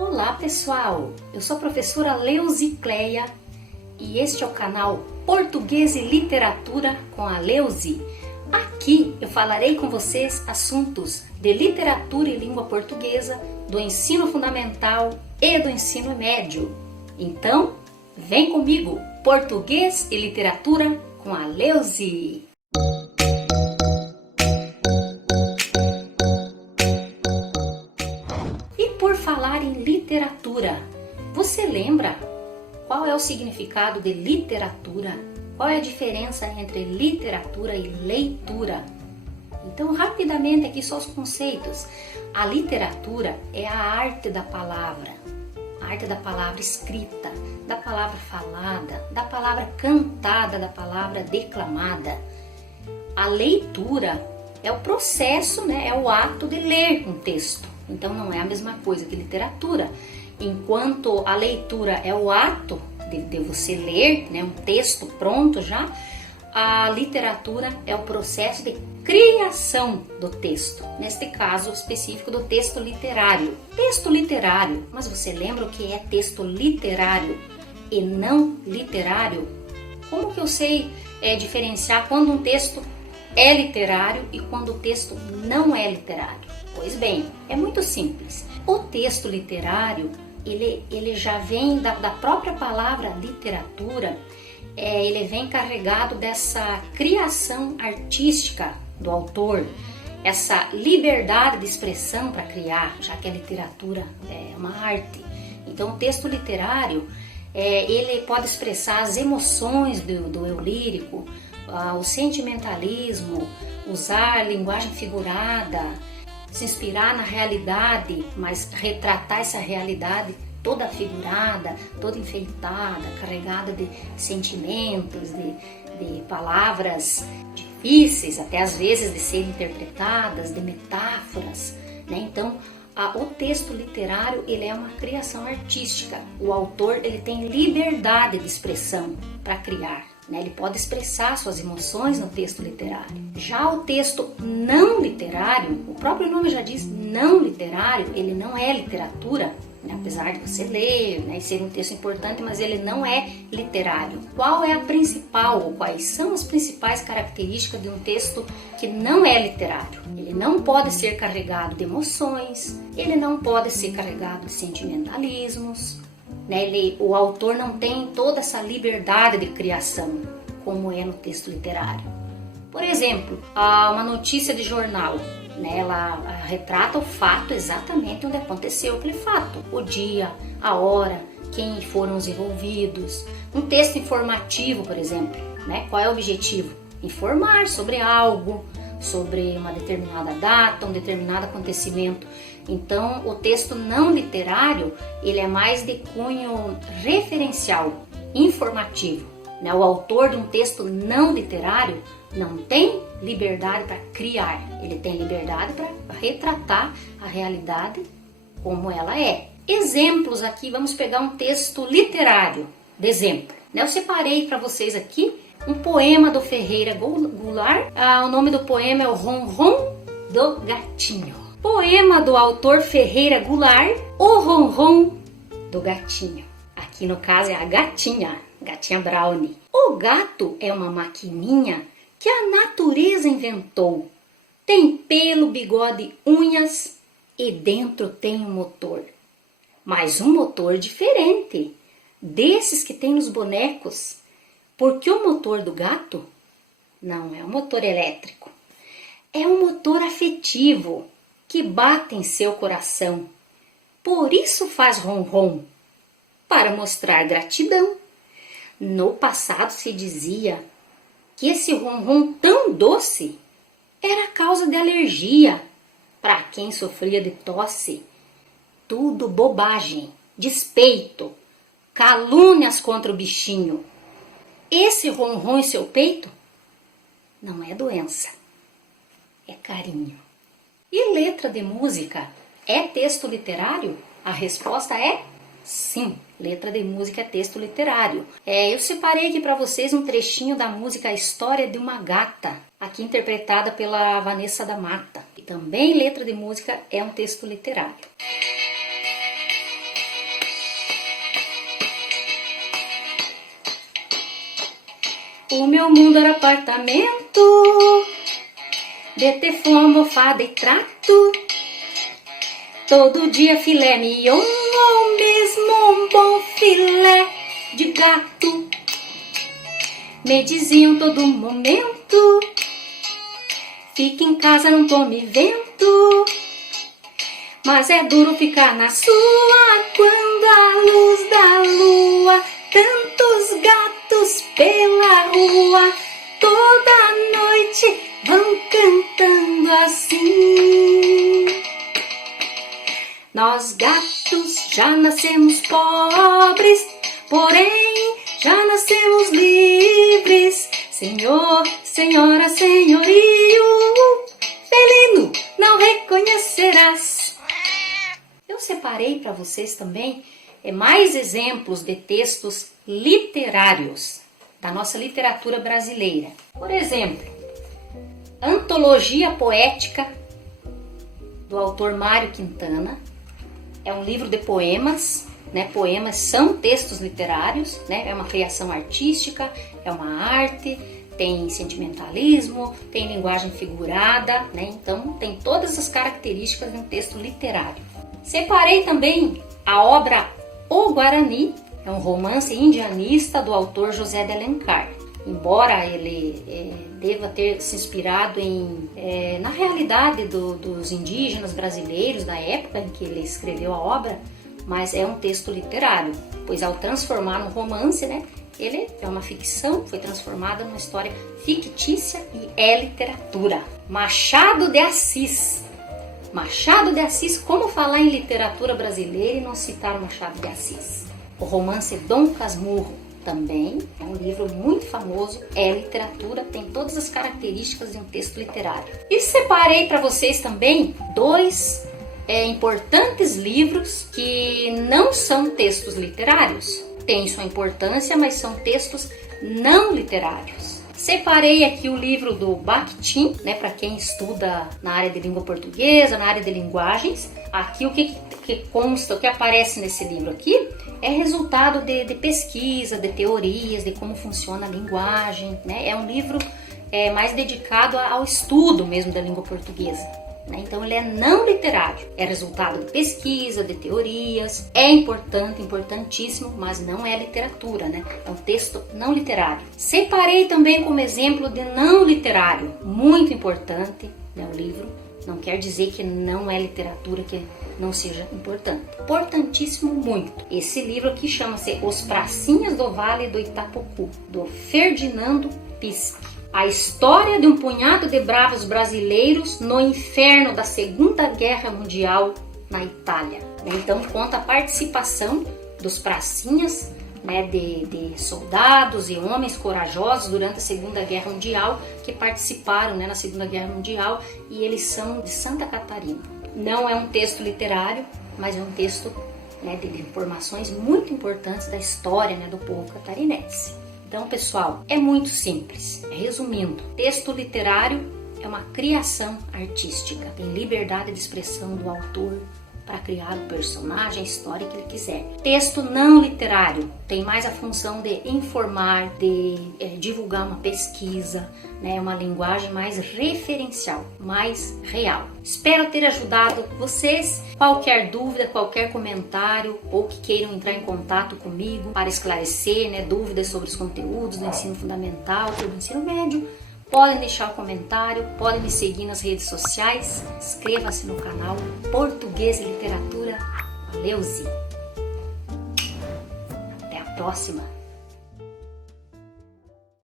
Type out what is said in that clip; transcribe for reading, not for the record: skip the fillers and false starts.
Olá pessoal, eu sou a professora Leuzi Cleia e este é o canal Português e Literatura com a Leuzi. Aqui eu falarei com vocês assuntos de literatura e língua portuguesa, do ensino fundamental e do ensino médio. Então, vem comigo, Português e Literatura com a Leuzi. E por falar em literatura, você lembra qual é o significado de literatura? Qual é a diferença entre literatura e leitura? Então, rapidamente aqui só os conceitos. A literatura é a arte da palavra escrita, da palavra falada, da palavra cantada, da palavra declamada. A leitura é o processo, é o ato de ler um texto. Então, não é a mesma coisa que literatura. Enquanto a leitura é o ato de você ler, um texto pronto já, a literatura é o processo de criação do texto, neste caso específico do texto literário. Texto literário, mas você lembra o que é texto literário e não literário? Como que eu sei diferenciar quando um texto é literário e quando o texto não é literário? Pois bem, é muito simples. O texto literário, ele já vem da própria palavra literatura, ele vem carregado dessa criação artística do autor, essa liberdade de expressão para criar, já que a literatura é uma arte. Então, o texto literário, ele pode expressar as emoções do eu lírico, o sentimentalismo, usar linguagem figurada, se inspirar na realidade, mas retratar essa realidade toda figurada, toda enfeitada, carregada de sentimentos, de palavras difíceis, até às vezes de serem interpretadas, de metáforas, Então, o texto literário, ele é uma criação artística. O autor, ele tem liberdade de expressão para criar, Ele pode expressar suas emoções no texto literário. Já o texto não literário, o próprio nome já diz não literário, ele não é literatura, apesar de você ler, e ser um texto importante, mas ele não é literário. Qual é a principal, ou quais são as principais características de um texto que não é literário? Ele não pode ser carregado de emoções, ele não pode ser carregado de sentimentalismos, o autor não tem toda essa liberdade de criação, como é no texto literário. Por exemplo, uma notícia de jornal, ela retrata o fato exatamente onde aconteceu aquele fato, o dia, a hora, quem foram os envolvidos. Um texto informativo, por exemplo, qual é o objetivo? Informar sobre algo, sobre uma determinada data, um determinado acontecimento. Então, o texto não literário, ele é mais de cunho referencial, informativo. O autor de um texto não literário não tem liberdade para criar, ele tem liberdade para retratar a realidade como ela é. Exemplos aqui, vamos pegar um texto literário, de exemplo. Eu separei para vocês aqui um poema do Ferreira Goulart. O nome do poema é o Ronron do Gatinho. Poema do autor Ferreira Goulart, o Ronron do Gatinho. Aqui no caso é a gatinha Brownie. O gato é uma maquininha que a natureza inventou. Tem pelo, bigode, unhas e dentro tem um motor. Mas um motor diferente, desses que tem nos bonecos. Porque o motor do gato não é um motor elétrico. É um motor afetivo que bate em seu coração. Por isso faz ronron, para mostrar gratidão. No passado se dizia que esse ronron tão doce era causa de alergia para quem sofria de tosse. Tudo bobagem, despeito, calúnias contra o bichinho. Esse ronron em seu peito não é doença, é carinho. E letra de música é texto literário? A resposta é sim, letra de música é texto literário. Eu separei aqui para vocês um trechinho da música A História de uma Gata, aqui interpretada pela Vanessa da Mata. E também letra de música é um texto literário. O meu mundo era apartamento de teflon, almofada e trato. Todo dia filé mignon ou mesmo um bom filé de gato. Me diziam todo momento: fique em casa, não tome vento. Mas é duro ficar na sua quando a luz da lua, tantos gatos pela rua, toda noite vão cantando assim. Nós gatos já nascemos pobres, porém já nascemos livres. Senhor, senhora, senhorio, felino não reconhecerás. Eu separei para vocês também mais exemplos de textos literários da nossa literatura brasileira. Por exemplo, Antologia Poética, do autor Mário Quintana. É um livro de poemas, né? Poemas são textos literários, né? É uma criação artística, é uma arte, tem sentimentalismo, tem linguagem figurada, né? Então tem todas as características de um texto literário. Separei também a obra O Guarani, é um romance indianista do autor José de Alencar. Embora ele deva ter se inspirado na realidade dos indígenas brasileiros da época em que ele escreveu a obra, mas é um texto literário, pois ao transformar num romance, né, ele é uma ficção, foi transformada numa história fictícia e é literatura. Machado de Assis. Machado de Assis, como falar em literatura brasileira e não citar o Machado de Assis? O romance Dom Casmurro também é um livro muito famoso, é literatura, tem todas as características de um texto literário. E separei para vocês também dois importantes livros que não são textos literários. Tem sua importância, mas são textos não literários. Separei aqui o livro do Bakhtin, né, para quem estuda na área de língua portuguesa, na área de linguagens. Aqui o que consta, o que aparece nesse livro aqui é resultado de pesquisa, de teorias, de como funciona a linguagem, né? É um livro mais dedicado ao estudo mesmo da língua portuguesa, né? Então ele é não literário, é resultado de pesquisa, de teorias, é importante, importantíssimo, mas não é literatura, né? É um texto não literário. Separei também como exemplo de não literário, muito importante, né, o livro. Não quer dizer que não é literatura, que não seja importante. Importantíssimo muito. Esse livro aqui chama-se Os Pracinhas do Vale do Itapocu, do Ferdinando Pisk. A história de um punhado de bravos brasileiros no inferno da Segunda Guerra Mundial na Itália. Então conta a participação dos pracinhas, né, de soldados e homens corajosos durante a Segunda Guerra Mundial que participaram, né, na Segunda Guerra Mundial, e eles são de Santa Catarina. Não é um texto literário, mas é um texto, né, de informações muito importantes da história, né, do povo catarinense. Então, pessoal, é muito simples. Resumindo, texto literário é uma criação artística, tem liberdade de expressão do autor para criar o personagem, a história que ele quiser. Texto não literário tem mais a função de informar, de divulgar uma pesquisa, né, uma linguagem mais referencial, mais real. Espero ter ajudado vocês. Qualquer dúvida, qualquer comentário ou que queiram entrar em contato comigo para esclarecer, né, dúvidas sobre os conteúdos do ensino fundamental ou do ensino médio, podem deixar um comentário, podem me seguir nas redes sociais, inscreva-se no canal Português e Literatura. Valeu-se! Até a próxima!